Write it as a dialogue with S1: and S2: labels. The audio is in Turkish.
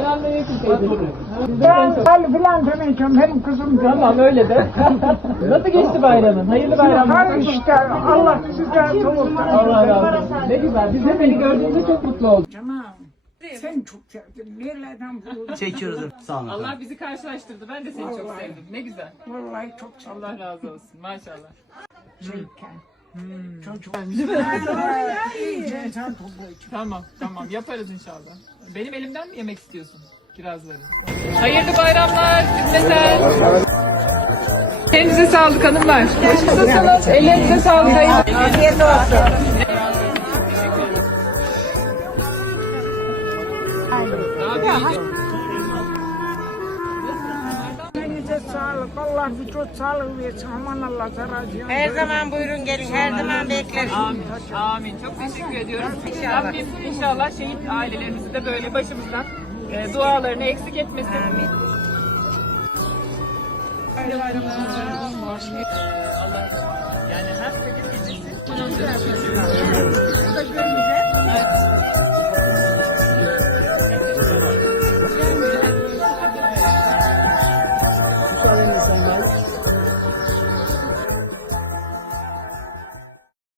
S1: Selamünaleyküm teyzeciğim.
S2: Ben filan demeyeceğim, benim kızım.
S1: Tamam öyle de. Nasıl geçti bayramın? Hayırlı bayramlar.
S2: Hayır işte, Allah sizden soğutsun.
S1: Allah razı olsun. Ne güzel. Biz de beni gördüğümüzde çok mutlu olduk.
S2: Canım, sen çok sevdin. Nerelerden buldun?
S3: Çekiyoruz. Sağ olun.
S1: Allah bizi karşılaştırdı. Ben de seni çok sevdim. Ne güzel.
S2: Vallahi çok sevdim.
S1: Allah razı olsun. Maşallah.
S2: Şeyken. Çocuk.
S1: Tamam tamam yaparız inşallah. Benim elimden mi yemek istiyorsun kirazları? Hayırlı bayramlar cümleten. Elinize sağlık hanımlar. Nasılsınız? Ellerinize sağlık. Afiyet olsun.
S2: Elinize sağlık. Allah vücut sağlığı versin. Aman Allah razı
S4: Her zaman buyurun gelin, her zaman bekleriz.
S1: Amin. Amin. Çok teşekkür ediyoruz. Rabbim inşallah şehit ailelerimizi de böyle başımızdan dualarını eksik etmesin. Amin. Allah yani her Kadir gecesi